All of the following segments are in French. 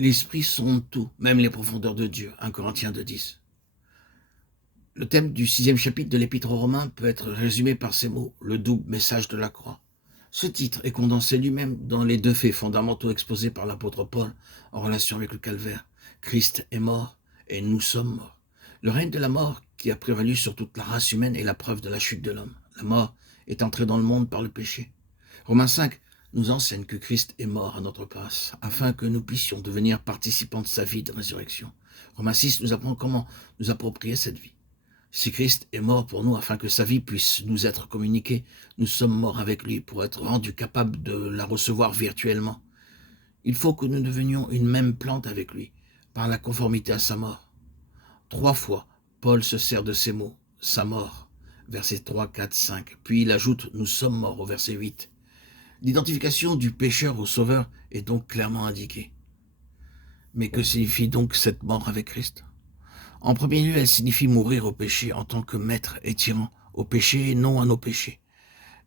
L'esprit sonde tout, même les profondeurs de Dieu. 1 Corinthiens 2,10. Le thème du 6e chapitre de l'Épître aux Romains peut être résumé par ces mots, le double message de la croix. Ce titre est condensé lui-même dans les deux faits fondamentaux exposés par l'apôtre Paul en relation avec le calvaire. Christ est mort et nous sommes morts. Le règne de la mort qui a prévalu sur toute la race humaine est la preuve de la chute de l'homme. La mort est entrée dans le monde par le péché. Romains 5 nous enseigne que Christ est mort à notre place, afin que nous puissions devenir participants de sa vie de résurrection. Romains 6 nous apprend comment nous approprier cette vie. Si Christ est mort pour nous afin que sa vie puisse nous être communiquée, nous sommes morts avec lui pour être rendus capables de la recevoir virtuellement. Il faut que nous devenions une même plante avec lui, par la conformité à sa mort. 3 fois, Paul se sert de ces mots, sa mort, versets 3, 4, 5. Puis il ajoute, nous sommes morts au verset 8. L'identification du pécheur au sauveur est donc clairement indiquée. Mais que signifie donc cette mort avec Christ ? En premier lieu, elle signifie mourir au péché en tant que maître et tyran au péché et non à nos péchés.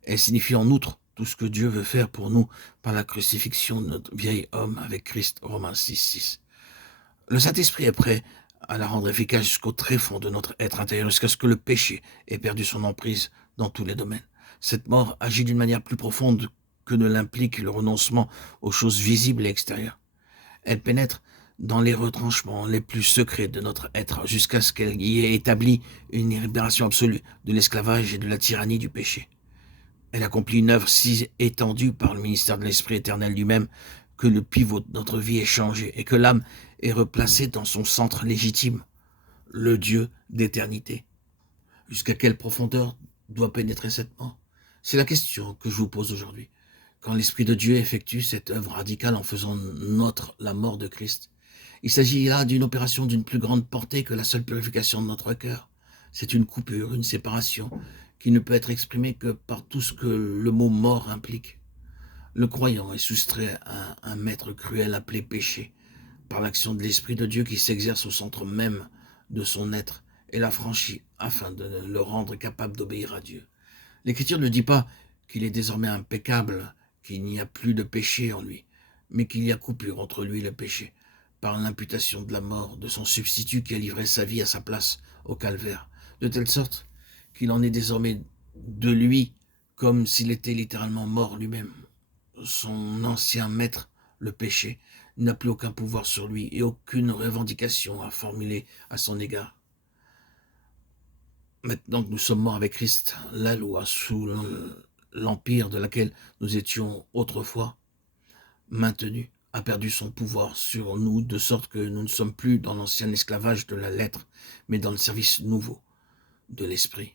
Elle signifie en outre tout ce que Dieu veut faire pour nous par la crucifixion de notre vieil homme avec Christ, Romains 6, 6. Le Saint-Esprit est prêt à la rendre efficace jusqu'au tréfonds de notre être intérieur, jusqu'à ce que le péché ait perdu son emprise dans tous les domaines. Cette mort agit d'une manière plus profonde que ne l'implique le renoncement aux choses visibles et extérieures. Elle pénètre dans les retranchements les plus secrets de notre être, jusqu'à ce qu'elle y ait établi une libération absolue de l'esclavage et de la tyrannie du péché. Elle accomplit une œuvre si étendue par le ministère de l'Esprit éternel lui-même que le pivot de notre vie est changé et que l'âme est replacée dans son centre légitime, le Dieu d'éternité. Jusqu'à quelle profondeur doit pénétrer cette mort ? C'est la question que je vous pose aujourd'hui. Quand l'Esprit de Dieu effectue cette œuvre radicale en faisant nôtre la mort de Christ, il s'agit là d'une opération d'une plus grande portée que la seule purification de notre cœur. C'est une coupure, une séparation, qui ne peut être exprimée que par tout ce que le mot mort implique. Le croyant est soustrait à un maître cruel appelé péché, par l'action de l'Esprit de Dieu qui s'exerce au centre même de son être et l'affranchit afin de le rendre capable d'obéir à Dieu. L'Écriture ne dit pas qu'il est désormais impeccable, qu'il n'y a plus de péché en lui, mais qu'il y a coupure entre lui et le péché, par l'imputation de la mort de son substitut qui a livré sa vie à sa place au calvaire, de telle sorte qu'il en est désormais de lui comme s'il était littéralement mort lui-même. Son ancien maître, le péché, n'a plus aucun pouvoir sur lui et aucune revendication à formuler à son égard. Maintenant que nous sommes morts avec Christ, la loi, sous l'empire de laquelle nous étions autrefois maintenus, a perdu son pouvoir sur nous, de sorte que nous ne sommes plus dans l'ancien esclavage de la lettre, mais dans le service nouveau de l'esprit.